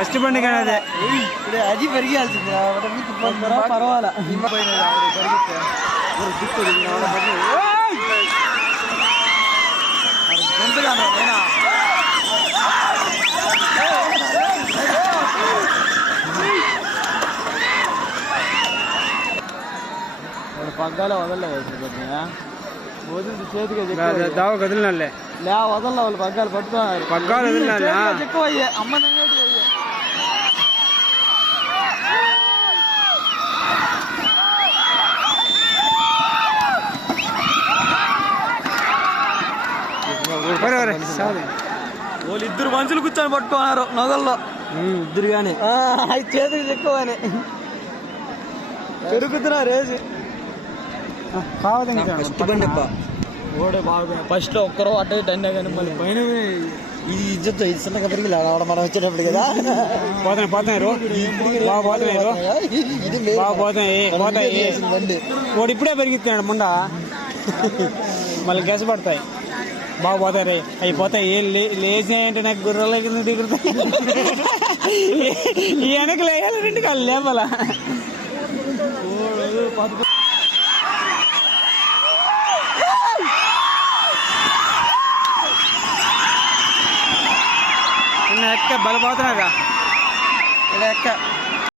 first బండి కానీ అదే అది పెరిగాల్సింది పర్వాలా పగ్గాలే వదలలేదు వదిలి చేతికి దావ కదిలినాలే లే వదల వాళ్ళు పగ్గాలు పట్టుకున్నారు పగ్గాలు వదిలినా ఎక్కువ అయ్యే అమ్మ వాళ్ళు ఇద్దరు మనుషులు కూర్చొని పట్టుకున్నారు నగల్లో ఇద్దరు కానీ అవి చేతికి ఎక్కువ అని పెరుగుతున్నారు రేసి ఓడే బాగా ఫస్ట్ లో ఒక్కరో అట్టే టెండే కానీ మళ్ళీ పైన ఇది ఇజ్జత్ ఇది చిన్నగా పెరిగి మనం వచ్చేటప్పుడు కదా పోతున్నాయి వాడు ఇప్పుడే పెరిగిస్తున్నాడు ముండ మళ్ళీ గెస పడతాయి బాగా పోతాయి రే అవి పోతాయి ఏం లేచినాయంటే నాకు గుర్రెల కింద దిగుతాయి ఈ వెనక లేయాలి రెండు కాళ్ళు లేపాల ఎక్క బలపోతున్నారా ఎక్క